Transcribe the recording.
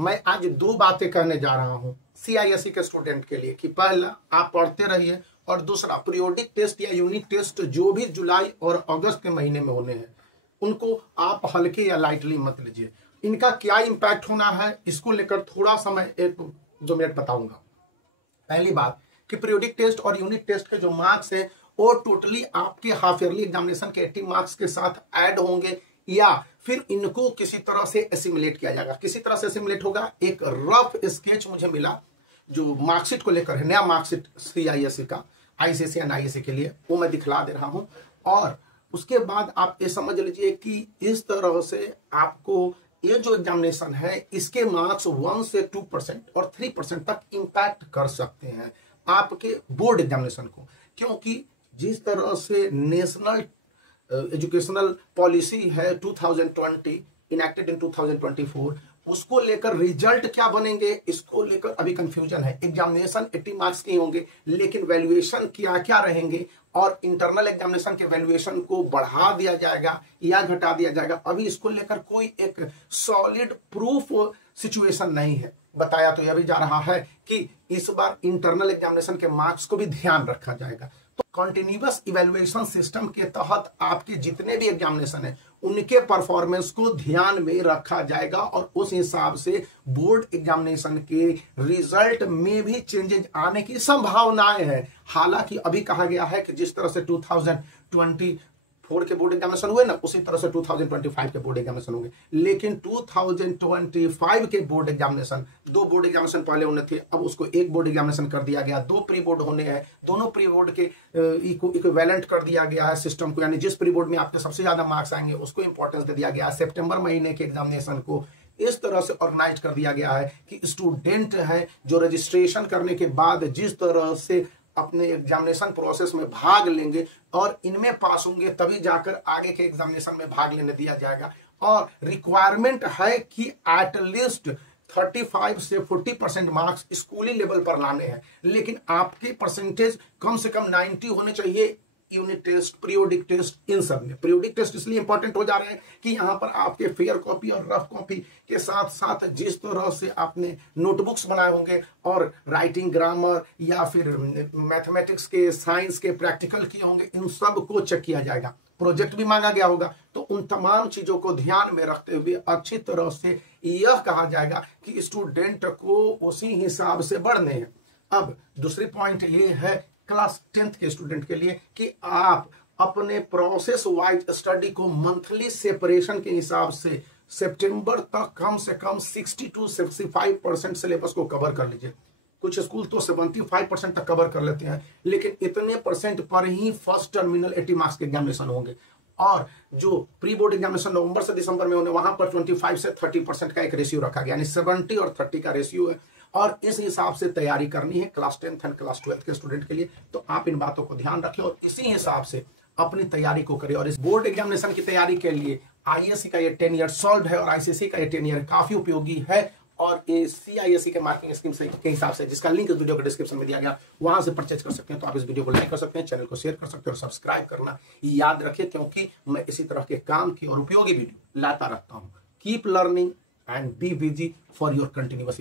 मैं आज दो बातें कहने जा रहा हूं सीआईएससी के स्टूडेंट के लिए कि पहला आप पढ़ते रहिए और दूसरा पीरियोडिक टेस्ट या यूनिट टेस्ट जो भी जुलाई और अगस्त के महीने में होने हैं उनको आप हल्के या लाइटली मत लीजिए। इनका क्या इम्पैक्ट होना है इसको लेकर थोड़ा सा मैं 1-2 मिनट बताऊंगा। पहली बात कि पीरियोडिक टेस्ट और यूनिट टेस्ट के जो मार्क्स है वो टोटली आपके हाफ ईयरली एग्जामिनेशन के 80 मार्क्स के साथ ऐड होंगे या फिर इनको किसी तरह से एसिमुलेट किया जाएगा। किसी तरह से एसिमुलेट होगा, एक रफ स्केच मुझे मिला जो मार्कशीट को लेकर है, नया मार्कशीट सीआईएससी का आईसीएसई एंड आईएससी के लिए, वो मैं दिखला दे रहा हूं। और उसके बाद आप ये समझ लीजिए कि इस तरह से आपको ये जो एग्जामिनेशन है इसके मार्क्स 1 से 2% और 3% तक इंपैक्ट कर सकते हैं आपके बोर्ड एग्जामिनेशन को, क्योंकि जिस तरह से नेशनल एजुकेशनल पॉलिसी है 2020 इनैक्टेड इन 2024 उसको लेकर रिजल्ट क्या बनेंगे इसको लेकर अभी कंफ्यूजन है। एग्जामिनेशन 80 मार्क्स के होंगे लेकिन वैल्यूएशन क्या क्या रहेंगे और इंटरनल एग्जामिनेशन के वैल्यूएशन को बढ़ा दिया जाएगा या घटा दिया जाएगा, अभी इसको लेकर कोई एक सॉलिड प्रूफ सिचुएशन नहीं है। बताया तो यह भी जा रहा है कि इस बार इंटरनल एग्जामिनेशन के मार्क्स को भी ध्यान रखा जाएगा। तो कंटिन्यूअस इवैल्यूएशन सिस्टम के तहत आपके जितने भी एग्जामिनेशन है उनके परफॉर्मेंस को ध्यान में रखा जाएगा और उस हिसाब से बोर्ड एग्जामिनेशन के रिजल्ट में भी चेंजेस आने की संभावनाएं हैं। हालांकि अभी कहा गया है कि जिस तरह से 2024 के बोर्ड एग्जामिनेशन हुए ना उसी तरह से 2025 के बोर्ड एग्जामिनेशन होंगे, लेकिन 2025 के बोर्ड एग्जामिनेशन 2 बोर्ड एग्जामिनेशन पहले होने थे, अब उसको 1 बोर्ड एग्जामिनेशन कर दिया गया, 2 प्री बोर्ड होने हैं, दोनों प्री बोर्ड के इक्विवेलेंट कर दिया गया है सिस्टम को, यानी जिस प्री बोर्ड में आपके सबसे ज्यादा मार्क्स आएंगे उसको इंपॉर्टेंस दे दिया गया है। सितंबर महीने के एग्जामिनेशन को इस तरह से ऑर्गेनाइज कर दिया गया है कि स्टूडेंट है जो रजिस्ट्रेशन करने के बाद जिस तरह से अपने एग्जामिनेशन प्रोसेस में भाग लेंगे और इनमें पास होंगे तभी जाकर आगे के एग्जामिनेशन में भाग लेने दिया जाएगा। और रिक्वायरमेंट है कि एटलीस्ट 35 से 40% मार्क्स स्कूली लेवल पर लाने हैं, लेकिन आपके परसेंटेज कम से कम 90 होने चाहिए यूनिट टेस्ट, पीरियोडिक टेस्ट, इन सब में। पीरियोडिक टेस्ट इसलिए इंपॉर्टेंट हो जा रहे हैं कि यहाँ पर आपके फेयर कॉपी और रफ कॉपी के साथ साथ जिस तरह से आपने नोटबुक्स बनाए होंगे और राइटिंग, ग्रामर या फिर मैथमेटिक्स के, साइंस के प्रैक्टिकल किए होंगे, इन सब को चेक किया जाएगा। प्रोजेक्ट भी मांगा गया होगा, तो उन तमाम चीजों को ध्यान में रखते हुए अच्छी तरह से यह कहा जाएगा कि स्टूडेंट को उसी हिसाब से बढ़ने हैं। अब दूसरी पॉइंट ये है क्लास 10th के स्टूडेंट के लिए कि आप अपने प्रोसेस वाइज स्टडी को मंथली सेपरेशन के हिसाब से सितंबर तक कम से कम 60 to 65% सिलेबस को कवर कर लीजिए। कुछ स्कूल तो 75% तक कवर कर लेते हैं, लेकिन इतने परसेंट पर ही फर्स्ट टर्मिनल 80 मार्क्स के एग्जामिनेशन होंगे। और जो प्री बोर्ड एग्जामिनेशन नवंबर से दिसंबर में होने वहां पर 25 से 30% का एक रेशियो रखा गया, यानी 70 और 30 का रेशियो है और इस हिसाब से तैयारी करनी है class 10th and class 12th के स्टूडेंट के लिए। तो आप इन बातों को ध्यान रखें और इसी हिसाब से अपनी तैयारी को करें। और इस बोर्ड एग्जामिनेशन की तैयारी के लिए आईएससी का ये 10 ईयर सॉल्व है और आईसीएसई का ये 10 ईयर काफी उपयोगी है और ये सीआईएससी के मार्किंग स्कीम के हिसाब से, जिसका लिंक इस वीडियो के डिस्क्रिप्शन में दिया गया, वहां से परचेज कर सकते हैं। तो आप इस वीडियो को लाइक कर सकते हैं, चैनल को शेयर कर सकते हैं और सब्सक्राइब करना याद रखें, क्योंकि मैं इसी तरह के काम की और उपयोगी वीडियो लाता रहता हूँ। Keep learning and be busy for your continuous